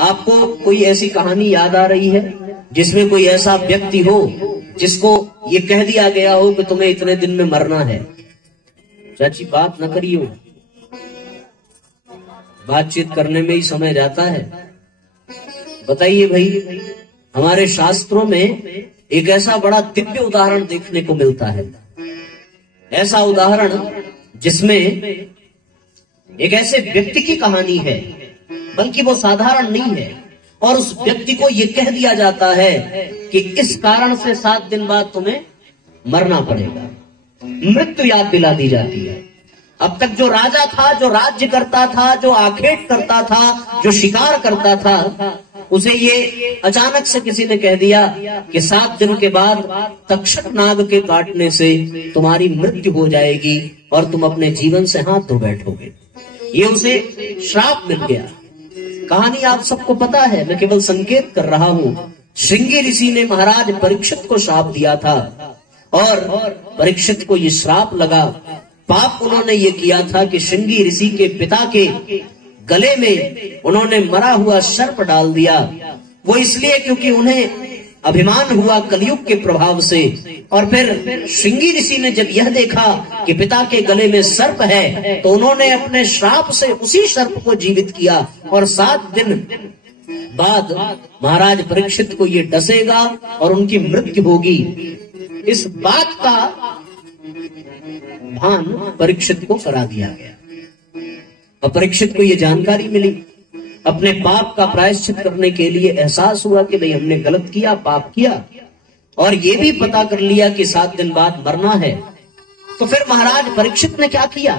आपको कोई ऐसी कहानी याद आ रही है जिसमें कोई ऐसा व्यक्ति हो जिसको ये कह दिया गया हो कि तुम्हें इतने दिन में मरना है? चाची बात न करियो, बातचीत करने में ही समय जाता है। बताइए भाई, हमारे शास्त्रों में एक ऐसा बड़ा दिव्य उदाहरण देखने को मिलता है, ऐसा उदाहरण जिसमें एक ऐसे व्यक्ति की कहानी है, बल्कि वो साधारण नहीं है, और उस व्यक्ति को ये कह दिया जाता है कि इस कारण से 7 दिन बाद तुम्हें मरना पड़ेगा। मृत्यु याद दिला दी जाती है। अब तक जो राजा था, जो राज्य करता था, जो आखेट करता था, जो शिकार करता था, उसे ये अचानक से किसी ने कह दिया कि 7 दिन के बाद तक्षक नाग के काटने से तुम्हारी मृत्यु हो जाएगी और तुम अपने जीवन से हाथ धो बैठोगे। ये उसे श्राप मिल गया। कहानी आप सबको पता है, मैं केवल संकेत कर रहा हूं। श्रृंगी ऋषि ने महाराज परीक्षित को श्राप दिया था और परीक्षित को ये श्राप लगा। पाप उन्होंने ये किया था कि श्रृंगी ऋषि के पिता के गले में उन्होंने मरा हुआ सर्प डाल दिया। वो इसलिए क्योंकि उन्हें अभिमान हुआ कलयुग के प्रभाव से, और फिर श्रृंगी ऋषि ने जब यह देखा कि पिता के गले में सर्प है, तो उन्होंने अपने श्राप से उसी सर्प को जीवित किया और 7 दिन बाद महाराज परीक्षित को ये डसेगा और उनकी मृत्यु होगी। इस बात का भान परीक्षित को करा दिया गया। और परीक्षित को ये जानकारी मिली, अपने पाप का प्रायश्चित करने के लिए एहसास हुआ कि भाई हमने गलत किया, पाप किया, और ये भी पता कर लिया कि 7 दिन बाद मरना है। तो फिर महाराज परीक्षित ने क्या किया?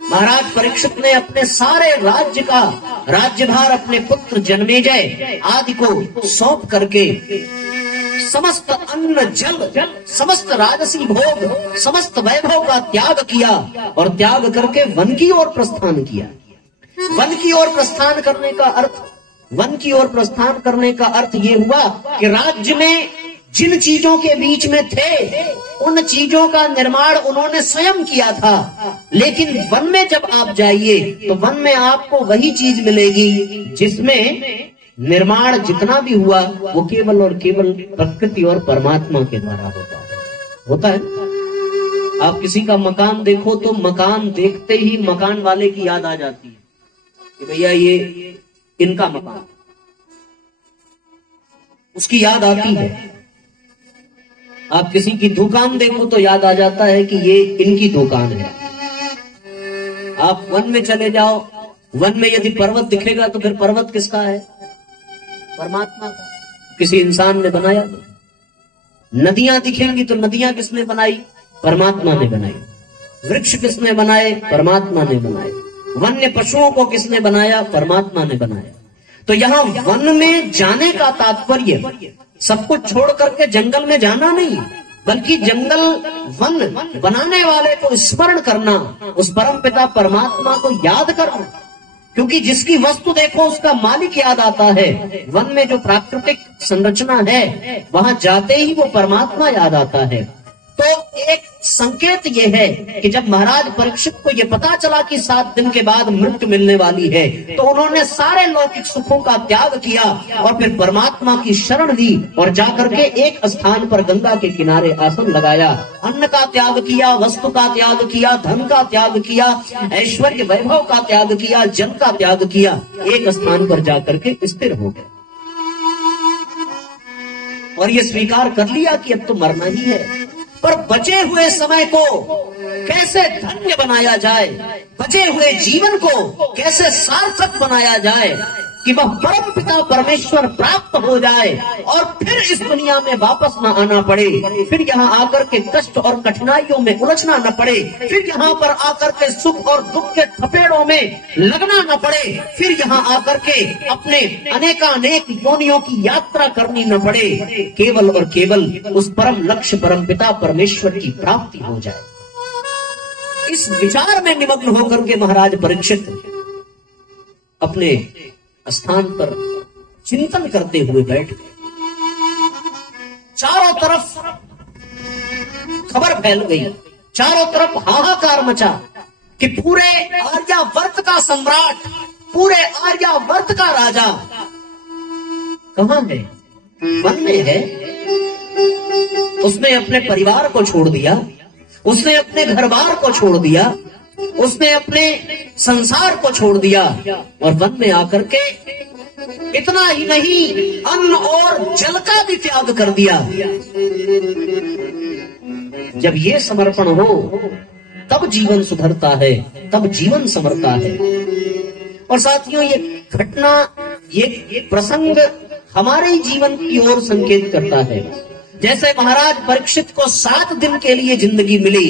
महाराज परीक्षित ने अपने सारे राज्य का राज्यभार अपने पुत्र जन्मेजय आदि को सौंप करके समस्त अन्न जल, समस्त राजसी भोग, समस्त वैभव का त्याग किया और त्याग करके वन की ओर प्रस्थान किया। वन की ओर प्रस्थान करने का अर्थ, वन की ओर प्रस्थान करने का अर्थ ये हुआ कि राज्य में जिन चीजों के बीच में थे उन चीजों का निर्माण उन्होंने स्वयं किया था। लेकिन वन में जब आप जाइए तो वन में आपको वही चीज मिलेगी जिसमें निर्माण जितना भी हुआ वो केवल और केवल प्रकृति और परमात्मा के द्वारा होता है। आप किसी का मकान देखो तो मकान देखते ही मकान वाले की याद आ जाती है कि भैया ये इनका मकान, उसकी याद आती है। आप किसी की दुकान देखो तो याद आ जाता है कि ये इनकी दुकान है। आप वन में चले जाओ, वन में यदि पर्वत दिखेगा तो फिर पर्वत किसका है? परमात्मा का। किसी इंसान ने बनाया। नदियां दिखेंगी तो नदियां किसने बनाई? परमात्मा ने बनाई। वृक्ष किसने बनाए? परमात्मा ने बनाए। वन्य पशुओं को किसने बनाया? परमात्मा ने बनाया। तो यहाँ वन में जाने का तात्पर्य सब कुछ छोड़ करके जंगल में जाना नहीं, बल्कि जंगल वन बनाने वाले को स्मरण करना, उस परम पिता परमात्मा को याद करना। क्योंकि जिसकी वस्तु देखो उसका मालिक याद आता है। वन में जो प्राकृतिक संरचना है वहां जाते ही वो परमात्मा याद आता है। तो एक संकेत ये है कि जब महाराज परीक्षित को ये पता चला कि 7 दिन के बाद मृत्यु मिलने वाली है, तो उन्होंने सारे लौकिक सुखों का त्याग किया और फिर परमात्मा की शरण ली और जाकर के एक स्थान पर गंगा के किनारे आसन लगाया। अन्न का त्याग किया, वस्तु का त्याग किया, धन का त्याग किया, ऐश्वर्य वैभव का त्याग किया, जल का त्याग किया। एक स्थान पर जाकर के स्थिर हो गए और ये स्वीकार कर लिया कि अब तो मरना ही है। पर बचे हुए समय को कैसे धन्य बनाया जाए, बचे हुए जीवन को कैसे सार्थक बनाया जाए कि वह परम पिता परमेश्वर प्राप्त हो जाए और फिर इस दुनिया में वापस न आना पड़े, फिर यहाँ आकर के कष्ट और कठिनाइयों में उलझना न पड़े, फिर यहाँ पर आकर के सुख और दुख के थपेड़ों में लगना न पड़े, फिर यहाँ आकर के अपने अनेकानेक योनियों की यात्रा करनी न पड़े, केवल और केवल उस परम लक्ष्य परम पिता परमेश्वर की प्राप्ति हो जाए। इस विचार में निमग्न होकर के महाराज परीक्षित अपने स्थान पर चिंतन करते हुए बैठ गए। चारों तरफ खबर फैल गई, चारों तरफ हाहाकार मचा कि पूरे आर्यावर्त का सम्राट, पूरे आर्यावर्त का राजा कहाँ है? वन में है। उसने अपने परिवार को छोड़ दिया, उसने अपने घर बार को छोड़ दिया, उसने अपने संसार को छोड़ दिया और वन में आकर के इतना ही नहीं, अन्न और जल का भी त्याग कर दिया। जब ये समर्पण हो तब जीवन सुधरता है, तब जीवन संवरता है। और साथियों, ये घटना, ये प्रसंग हमारे ही जीवन की ओर संकेत करता है। जैसे महाराज परीक्षित को 7 दिन के लिए जिंदगी मिली,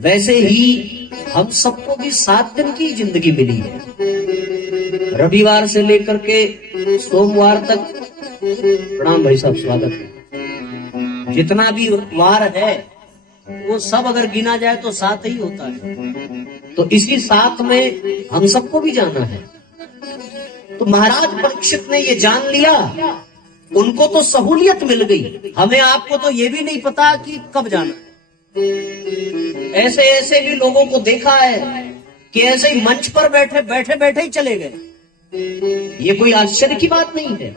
वैसे ही हम सबको भी 7 दिन की जिंदगी मिली है। रविवार से लेकर के सोमवार तक, प्रणाम भाई साहब, स्वागत है। जितना भी वार है वो सब अगर गिना जाए तो 7 ही होता है। तो इसी 7 में हम सबको भी जाना है। तो महाराज परीक्षित ने ये जान लिया, उनको तो सहूलियत मिल गई, हमें आपको तो ये भी नहीं पता कि कब जाना है। ऐसे ऐसे भी लोगों को देखा है कि ऐसे ही मंच पर बैठे बैठे बैठे ही चले गए। ये कोई आश्चर्य की बात नहीं है।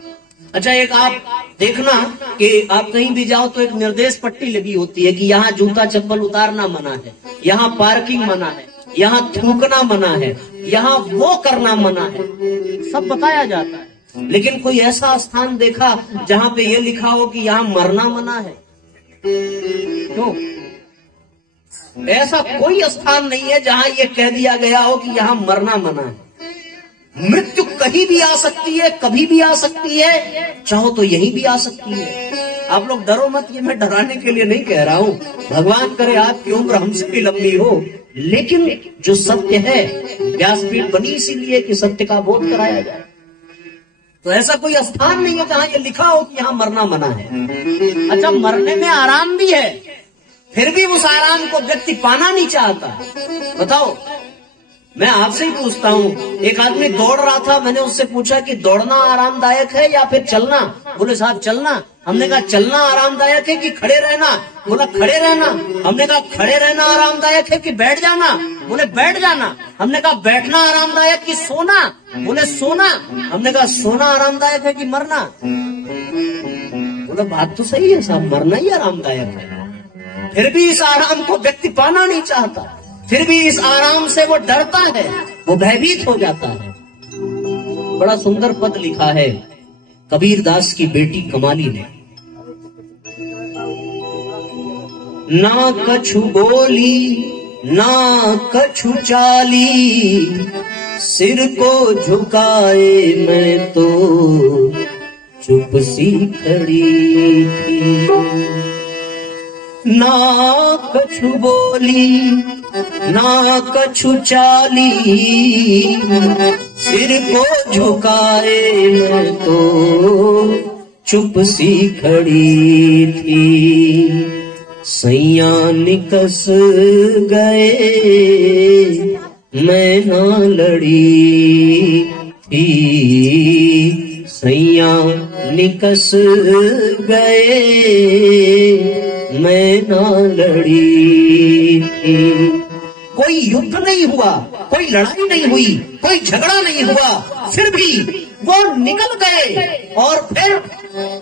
अच्छा, एक आप देखना कि आप कहीं भी जाओ तो एक निर्देश पट्टी लगी होती है कि यहाँ जूता चप्पल उतारना मना है, यहाँ पार्किंग मना है, यहाँ थूकना मना है, यहाँ वो करना मना है, सब बताया जाता है। लेकिन कोई ऐसा स्थान देखा जहाँ पे ये लिखा हो कि यहाँ मरना मना है? क्यों? ऐसा कोई स्थान नहीं है जहाँ ये कह दिया गया हो कि यहाँ मरना मना है। मृत्यु कहीं भी आ सकती है, कभी भी आ सकती है, चाहो तो यहीं भी आ सकती है। आप लोग डरो मत, ये मैं डराने के लिए नहीं कह रहा हूँ। भगवान करे आपकी उम्र हमसे भी लंबी हो, लेकिन जो सत्य है, व्यासपीठ बनी इसीलिए कि सत्य का बोध कराया जाए। तो ऐसा कोई स्थान नहीं है जहाँ ये लिखा हो कि यहाँ मरना मना है। अच्छा, मरने में आराम भी है, फिर भी उस आराम को व्यक्ति पाना नहीं चाहता। बताओ, मैं आपसे ही पूछता हूँ, एक आदमी दौड़ रहा था, मैंने उससे पूछा कि दौड़ना आरामदायक है या फिर चलना? बोले साहब चलना। हमने कहा चलना आरामदायक है कि खड़े रहना? बोला खड़े रहना। हमने कहा खड़े रहना आरामदायक है कि बैठ जाना? बोले बैठ जाना। हमने कहा बैठना आरामदायक कि सोना? बोले सोना। हमने कहा सोना आरामदायक है कि मरना? बोले बात तो सही है साहब, मरना ही आरामदायक है। फिर भी इस आराम को व्यक्ति पाना नहीं चाहता, फिर भी इस आराम से वो डरता है, वो भयभीत हो जाता है। बड़ा सुंदर पद लिखा है कबीर दास की बेटी कमाली ने। ना कछु बोली ना कछु चाली, सिर को झुकाए मैं तो चुप सी खड़ी थी। ना कछु बोली ना कछु चाली, सिर को झुकाए मैं तो चुप सी खड़ी थी। सैया निकस गए मैं ना लड़ी थी, सैया निकस गए मैं ना लड़ी थी। कोई युद्ध नहीं हुआ, कोई लड़ाई नहीं हुई, कोई झगड़ा नहीं हुआ, फिर भी वो निकल गए और फिर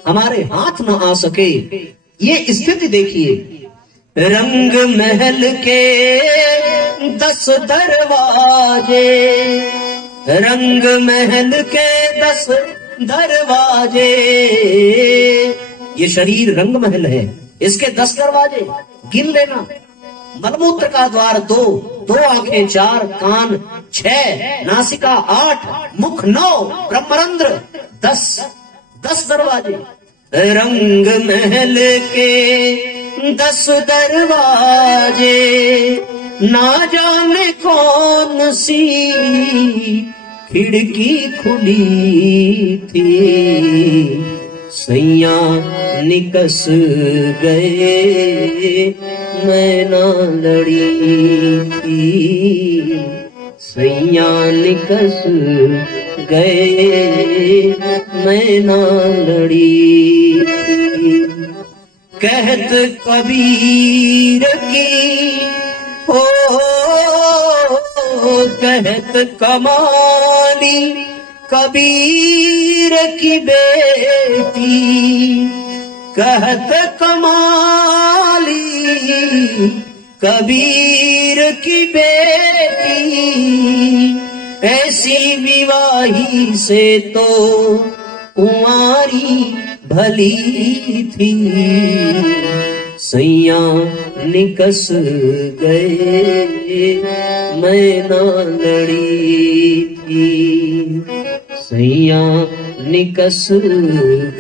हमारे हाथ न आ सके। ये स्थिति देखिए, रंग महल के 10 दरवाजे, रंग महल के 10 दरवाजे। ये शरीर रंग महल है, इसके 10 दरवाजे गिन लेना। मलमूत्र का द्वार 2, 2 आंखें 4, कान 6, नासिका 8, मुख 9, ब्रह्मरंध्र 10, 10 दरवाजे। रंग महल के 10 दरवाजे, ना जाने कौन सी खिड़की खुली थी। सैया निकस गए मैं ना लड़ी थी, सैया निकस गए मैं ना लड़ी थी। कहत कबीर की हो कहत कमाली, कबीर की बेटी कहत कमाली, कबीर की बेटी ऐसी विवाही से तो कुंवारी भली थी। सैया निकस गए मैं ना लड़ी थी, सैया निकस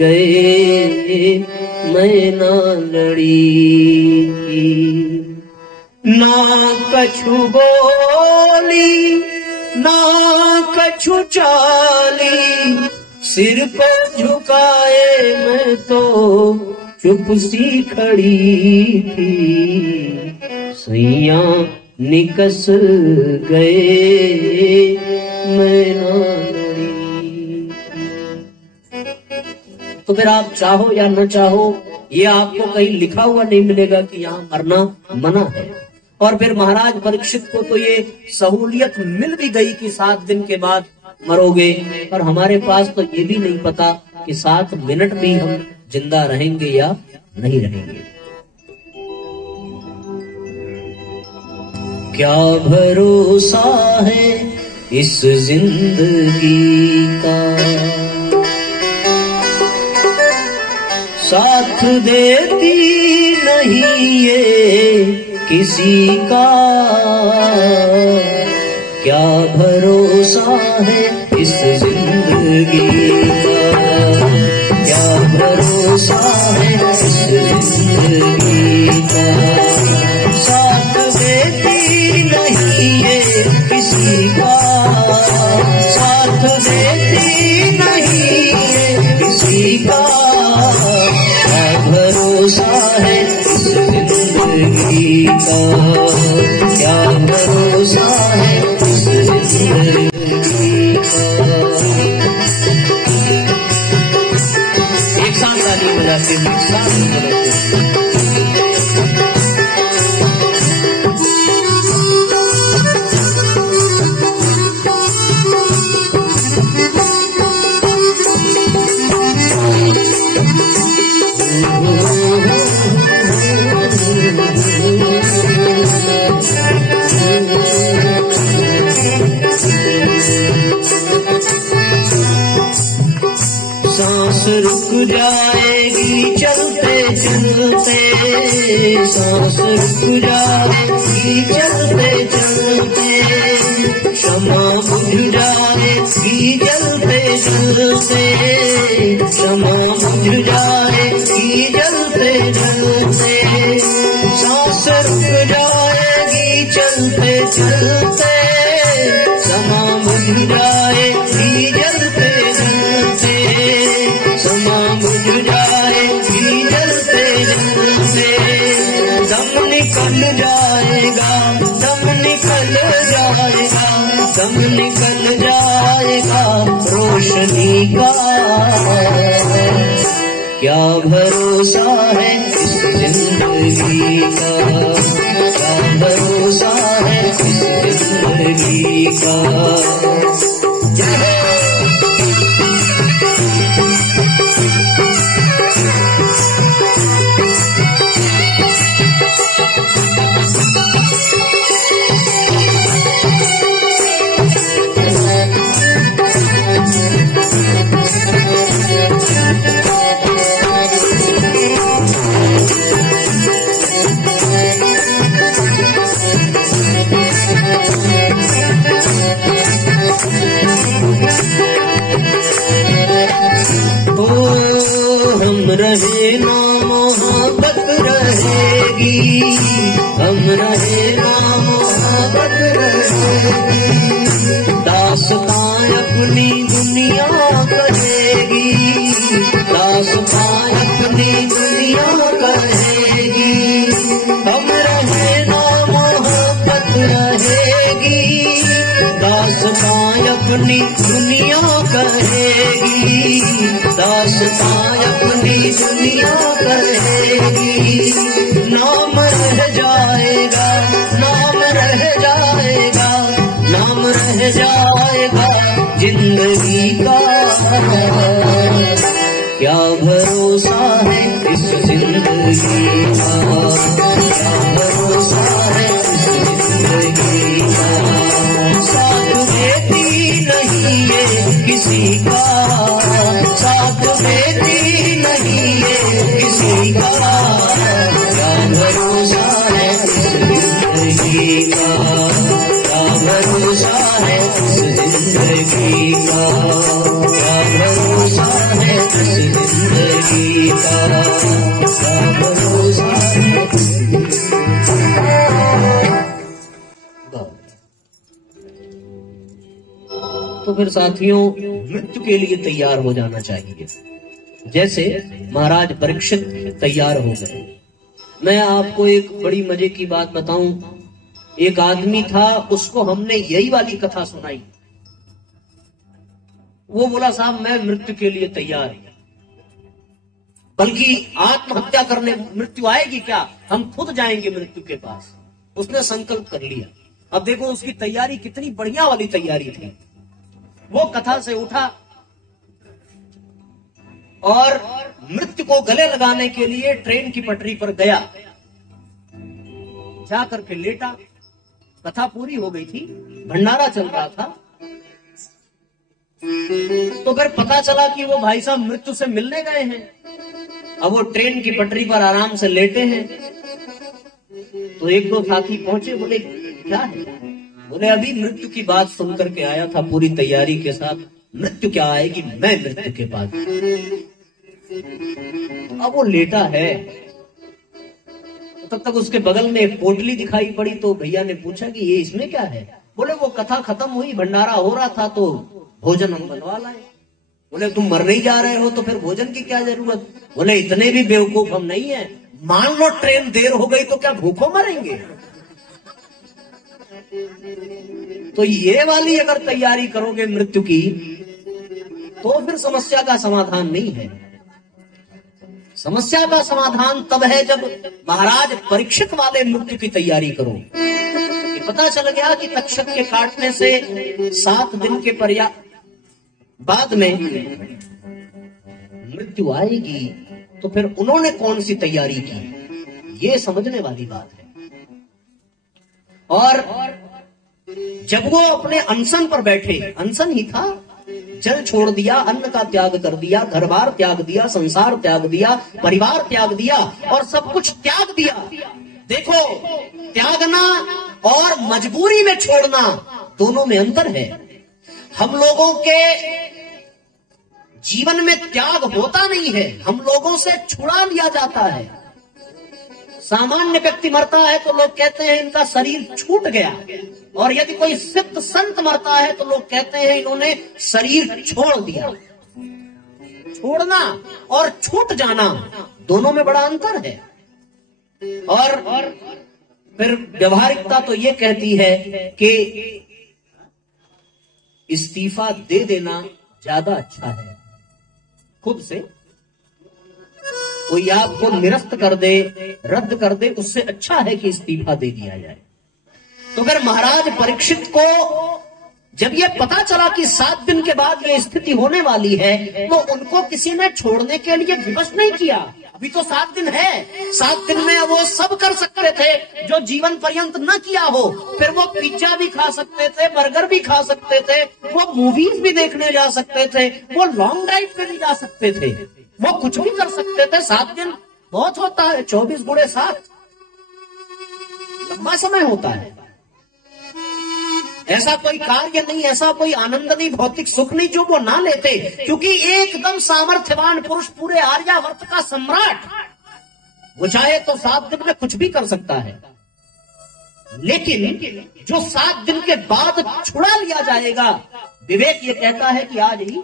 गए मैं ना लड़ी थी। ना कछु बोली ना कछु चाली, सिर को झुकाए मैं तो चुप सी खड़ी थी। सैया निकस गए मैं ना लड़ी। तो फिर आप चाहो या न चाहो, ये आपको कहीं लिखा हुआ नहीं मिलेगा कि यहाँ मरना मना है। और फिर महाराज परीक्षित को तो ये सहूलियत मिल भी गई कि 7 दिन के बाद मरोगे, और हमारे पास तो ये भी नहीं पता कि 7 मिनट भी हम जिंदा रहेंगे या नहीं रहेंगे। क्या भरोसा है इस जिंदगी का, साथ देती नहीं ये किसी का। क्या भरोसा है इस जिंदगी का, क्या भरोसा है इस जिंदगी का, साथ देती नहीं ये किसी का, साथ देती नहीं ये किसी का। क्या भरोसा है इस जिंदगी का, क्या भरोसा है इस जिंदगी का। एक साथ ताली बजाते हैं, एक साथ बजाते हैं। सांस रुक जाएगी चलते चलते, सांस रुक जाएगी चलते चलते, क्षमा बुझ जाएगी जलते जलते, क्षमा बुझ जाएगी जलते जलते। सांस रुक जाएगी चलते चलते, क्षमा बुझ जाएगी जलते जलते, क्षमा बुझ जाएगी जलते जलते। दम निकल जाएगा, दम निकल जाएगा, दम निकल जाएगा रोशनी का। क्या भरोसा है इस जिंदगी का, क्या भरोसा है इस जिंदगी का। रहे ना मोहब्बत रहेगी, हम रहे ना मोहब्बत रहेगी। दास्तां अपनी दुनिया कहेगी, दास्तां अपनी दुनिया कहेगी। हम रहे ना मोहब्बत रहेगी, दास्तां अपनी दुनिया कहेगी, दास्तां अपनी दुनिया कहेगी। नाम रह जाएगा, नाम रह जाएगा, नाम रह जाएगा जिंदगी का, क्या भरोसा है इस जिंदगी का, क्या भरोसा है इस जिंदगी का, साथ देती नहीं ये किसी का, साथ देती नहीं ये किसी का, क्या भरोसा है इस जिंदगी का, क्या भरोसा है इस जिंदगी का, क्या भरोसा है इस जिंदगी का, क्या भरोसा है इस जिंदगी का। तो फिर साथियों, मृत्यु के लिए तैयार हो जाना चाहिए, जैसे महाराज परीक्षित तैयार हो गए। मैं आपको एक बड़ी मजे की बात बताऊं, एक आदमी था, उसको हमने यही वाली कथा सुनाई। वो बोला साहब मैं मृत्यु के लिए तैयार हूं, बल्कि आत्महत्या करने, मृत्यु आएगी क्या, हम खुद जाएंगे मृत्यु के पास। उसने संकल्प कर लिया। अब देखो उसकी तैयारी कितनी बढ़िया वाली तैयारी थी। वो कथा से उठा और मृत्यु को गले लगाने के लिए ट्रेन की पटरी पर गया, जाकर के लेटा। कथा पूरी हो गई थी, भंडारा चल रहा था। तो फिर पता चला कि वो भाई साहब मृत्यु से मिलने गए हैं। अब वो ट्रेन की पटरी पर आराम से लेटे हैं। तो एक दो साथी पहुंचे, बोले क्या है? बोले अभी मृत्यु की बात सुन करके आया था पूरी तैयारी के साथ। मृत्यु क्या आएगी, मैं मृत्यु के पास। अब वो लेटा है, तब तक उसके बगल में एक पोटली दिखाई पड़ी। तो भैया ने पूछा कि ये इसमें क्या है? बोले वो कथा खत्म हुई, भंडारा हो रहा था तो भोजन हम बनवा लाए। बोले तुम मर नहीं जा रहे हो तो फिर भोजन की क्या जरूरत? बोले इतने भी बेवकूफ हम नहीं है, मान लो ट्रेन देर हो गई तो क्या भूखों मरेंगे? तो ये वाली अगर तैयारी करोगे मृत्यु की तो फिर समस्या का समाधान नहीं है। समस्या का समाधान तब है जब महाराज परीक्षित वाले मृत्यु की तैयारी करो। ये पता चल गया कि तक्षक के काटने से 7 दिन के बाद में मृत्यु आएगी, तो फिर उन्होंने कौन सी तैयारी की, ये समझने वाली बात है। और जब वो अपने अनशन पर बैठे, अनशन ही था, जल छोड़ दिया, अन्न का त्याग कर दिया, घर बार त्याग दिया, संसार त्याग दिया, परिवार त्याग दिया और सब कुछ त्याग दिया। देखो, त्यागना और मजबूरी में छोड़ना दोनों में अंतर है। हम लोगों के जीवन में त्याग होता नहीं है, हम लोगों से छुड़ा लिया जाता है। सामान्य व्यक्ति मरता है तो लोग कहते हैं इनका शरीर छूट गया, और यदि कोई सिद्ध संत मरता है तो लोग कहते हैं इन्होंने शरीर छोड़ दिया। छोड़ना और छूट जाना दोनों में बड़ा अंतर है। और फिर व्यवहारिकता तो ये कहती है कि इस्तीफा दे देना ज्यादा अच्छा है। खुद से कोई आपको निरस्त कर दे, रद्द कर दे, उससे अच्छा है कि इस्तीफा दे दिया जाए। तो फिर महाराज परीक्षित को जब ये पता चला कि 7 दिन के बाद ये स्थिति होने वाली है, तो उनको किसी ने छोड़ने के लिए विवश नहीं किया। अभी तो 7 दिन है, 7 दिन में वो सब कर सकते थे जो जीवन पर्यंत न किया हो। फिर वो पिज्जा भी खा सकते थे, बर्गर भी खा सकते थे, वो मूवीज भी देखने जा सकते थे, वो लॉन्ग ड्राइव पे भी जा सकते थे, वो कुछ भी कर सकते थे। 7 दिन बहुत होता है, 24 गुणे 7 लंबा समय होता है। ऐसा कोई कार्य नहीं, ऐसा कोई आनंद नहीं, भौतिक सुख नहीं जो वो ना लेते, क्योंकि एकदम सामर्थ्यवान पुरुष, पूरे आर्यावर्त का सम्राट, वो चाहे तो 7 दिन में कुछ भी कर सकता है। लेकिन जो 7 दिन के बाद छुड़ा लिया जाएगा, विवेक ये कहता है कि आज ही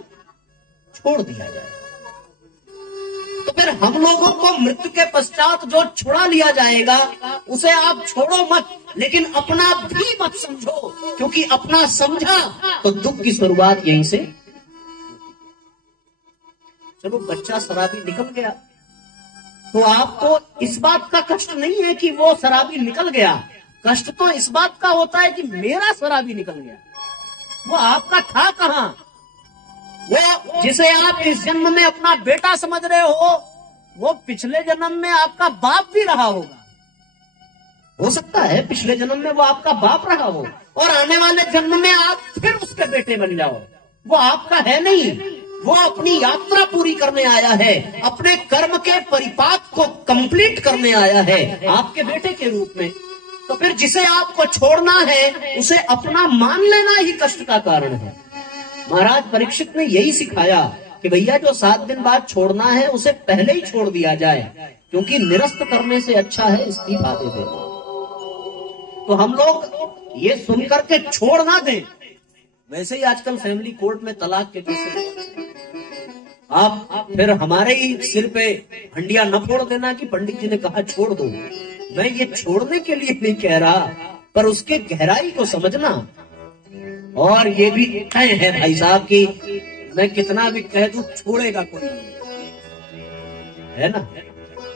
छोड़ दिया जाए। तो फिर हम लोगों को मृत्यु के पश्चात जो छुड़ा लिया जाएगा उसे आप छोड़ो मत, लेकिन अपना भी मत समझो, क्योंकि अपना समझा तो दुख की शुरुआत यहीं से। चलो बच्चा शराबी निकल गया तो आपको इस बात का कष्ट नहीं है कि वो शराबी निकल गया, कष्ट तो इस बात का होता है कि मेरा शराबी निकल गया। वो आपका था कहां, जिसे आप इस जन्म में अपना बेटा समझ रहे हो, वो पिछले जन्म में आपका बाप भी रहा होगा। हो सकता है पिछले जन्म में वो आपका बाप रहा हो और आने वाले जन्म में आप फिर उसके बेटे बन जाओ। वो आपका है नहीं, वो अपनी यात्रा पूरी करने आया है, अपने कर्म के परिपाक को कंप्लीट करने आया है आपके बेटे के रूप में। तो फिर जिसे आपको छोड़ना है उसे अपना मान लेना ही कष्ट का कारण है। महाराज परीक्षित ने यही सिखाया कि भैया जो 7 दिन बाद छोड़ना है उसे पहले ही छोड़ दिया जाए, क्योंकि निरस्त करने से अच्छा है इस्तीफा दे देना। तो हम लोग ये सुन करके छोड़ ना दें। वैसे ही आजकल फैमिली कोर्ट में तलाक के केस, आप फिर हमारे ही सिर पे हंडिया न फोड़ देना कि पंडित जी ने कहा छोड़ दो। मैं ये छोड़ने के लिए नहीं कह रहा, पर उसके गहराई को समझना। और ये भी तय है भाई साहब कि मैं कितना भी कह दूं छोड़ेगा कोई नहीं, है ना।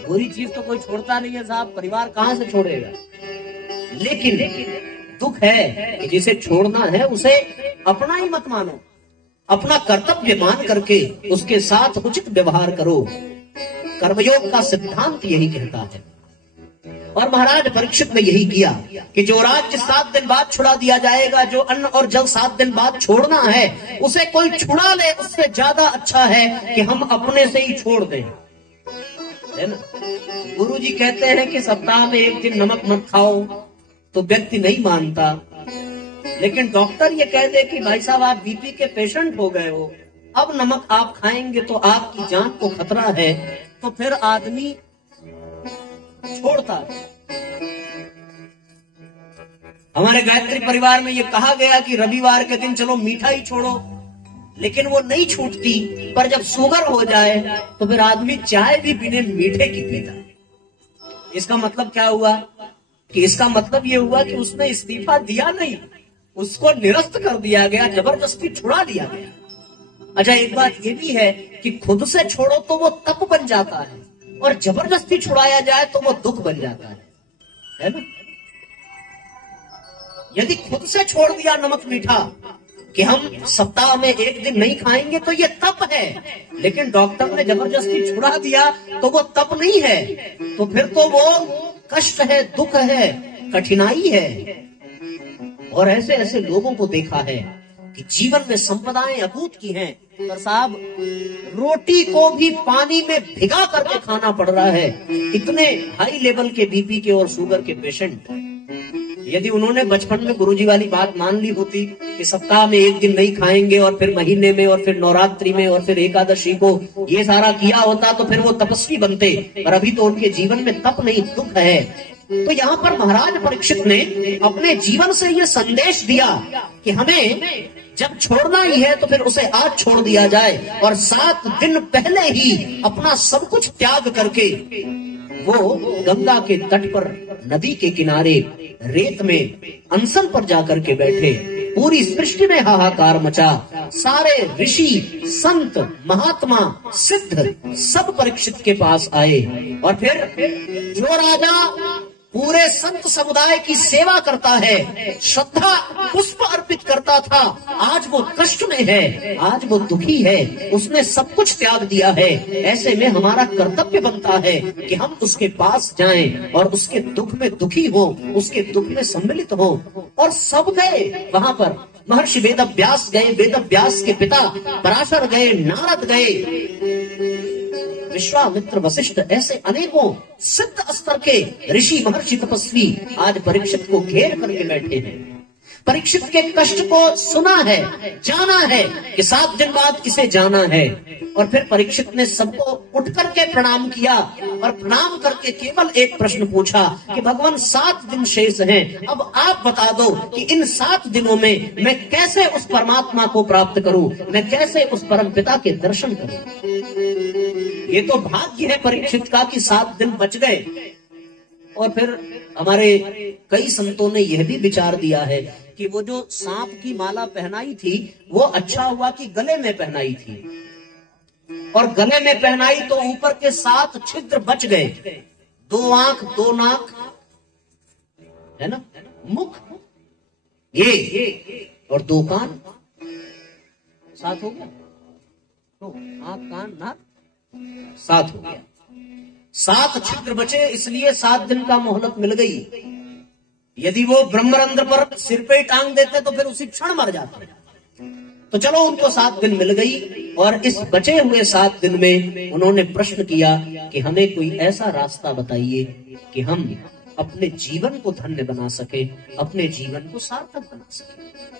बुरी चीज तो कोई छोड़ता नहीं है साहब, परिवार कहां से छोड़ेगा। लेकिन दुख है कि जिसे छोड़ना है उसे अपना ही मत मानो, अपना कर्तव्य मान करके उसके साथ उचित व्यवहार करो। कर्मयोग का सिद्धांत यही कहता है। और महाराज परीक्षित ने यही किया कि जो राज्य 7 दिन बाद छुड़ा दिया जाएगा, जो अन्न और जल 7 दिन बाद छोड़ना है, उसे कोई छुड़ा ले उससे ज्यादा अच्छा है कि हम अपने से ही छोड़ दें, है ना। गुरु जी कहते हैं कि सप्ताह में 1 दिन नमक मत खाओ, तो व्यक्ति नहीं मानता। लेकिन डॉक्टर ये कह दे कि भाई साहब आप बीपी के पेशेंट हो गए हो, अब नमक आप खाएंगे तो आपकी जान को खतरा है, तो फिर आदमी छोड़ता है। हमारे गायत्री परिवार में ये कहा गया कि रविवार के दिन चलो मीठा ही छोड़ो, लेकिन वो नहीं छूटती। पर जब शुगर हो जाए तो फिर आदमी चाय भी बिना मीठे की पीता। इसका मतलब क्या हुआ कि इसका मतलब ये हुआ कि उसने इस्तीफा दिया नहीं, उसको निरस्त कर दिया गया, जबरदस्ती छुड़ा दिया गया। अच्छा एक बात ये भी है कि खुद से छोड़ो तो वो तप बन जाता है, और जबरदस्ती छुड़ाया जाए तो वो दुख बन जाता है ना। यदि खुद से छोड़ दिया नमक मीठा कि हम सप्ताह में 1 दिन नहीं खाएंगे तो ये तप है, लेकिन डॉक्टर ने जबरदस्ती छुड़ा दिया तो वो तप नहीं है, तो फिर तो वो कष्ट है, दुख है, कठिनाई है। और ऐसे ऐसे लोगों को देखा है कि जीवन में संपदाएं अकूत की हैं, पर साहब रोटी को भी पानी में भिगा करके खाना पड़ रहा है। इतने हाई लेवल के बीपी के और शुगर के पेशेंट। यदि उन्होंने बचपन में गुरुजी वाली बात मान ली होती कि सप्ताह में 1 दिन नहीं खाएंगे, और फिर महीने में, और फिर नवरात्रि में, और फिर एकादशी को ये सारा किया होता, तो फिर वो तपस्वी बनते। पर अभी तो उनके जीवन में तप नहीं, दुख है। तो यहाँ पर महाराज परीक्षित ने अपने जीवन से ये संदेश दिया कि हमें जब छोड़ना ही है तो फिर उसे आज छोड़ दिया जाए, और 7 दिन पहले ही अपना सब कुछ त्याग करके वो गंगा के तट पर, नदी के किनारे, रेत में अनशन पर जाकर के बैठे। पूरी सृष्टि में हाहाकार मचा। सारे ऋषि, संत, महात्मा, सिद्ध सब परीक्षित के पास आए। और फिर जो राजा पूरे संत समुदाय की सेवा करता है, श्रद्धा पुष्प अर्पित करता था, आज वो कष्ट में है, आज वो दुखी है, उसने सब कुछ त्याग दिया है। ऐसे में हमारा कर्तव्य बनता है कि हम उसके पास जाएं और उसके दुख में दुखी हो, उसके दुख में सम्मिलित हो। और सब गए वहां पर। महर्षि वेदव्यास गए, वेदव्यास के पिता पराशर गए, नारद गए, विश्वामित्र, वशिष्ठ, ऐसे अनेकों सिद्ध स्तर के ऋषि, महर्षि, तपस्वी आज परीक्षित को घेर करके बैठे हैं। परीक्षित के कष्ट को सुना है, जाना है कि 7 दिन बाद इसे जाना है। और फिर परीक्षित ने सबको उठ करके प्रणाम किया, और प्रणाम करके केवल एक प्रश्न पूछा कि भगवान 7 दिन शेष हैं, अब आप बता दो कि इन 7 दिनों में मैं कैसे उस परमात्मा को प्राप्त करूं, मैं कैसे उस परम पिता के दर्शन करूं। ये तो भाग्य है परीक्षित का कि 7 दिन बच गए। और फिर हमारे कई संतों ने यह भी विचार दिया है कि वो जो सांप की माला पहनाई थी वो अच्छा हुआ कि गले में पहनाई थी, और गले में पहनाई तो ऊपर के 7 छिद्र बच गए। 2 आंख, 2 नाक, है ना, मुख, ये और 2 कान, 7 हो गया। तो आंख कान नाक 7 हो गया। 7 छिद्र बचे, इसलिए 7 दिन का मोहलत मिल गई। यदि वो ब्रह्मरंध्र पर सिर पे ही टांग देते तो फिर उसी क्षण मर जाते। तो चलो उनको 7 दिन मिल गई, और इस बचे हुए 7 दिन में उन्होंने प्रश्न किया कि हमें कोई ऐसा रास्ता बताइए कि हम अपने जीवन को धन्य बना सके, अपने जीवन को सार्थक बना सके।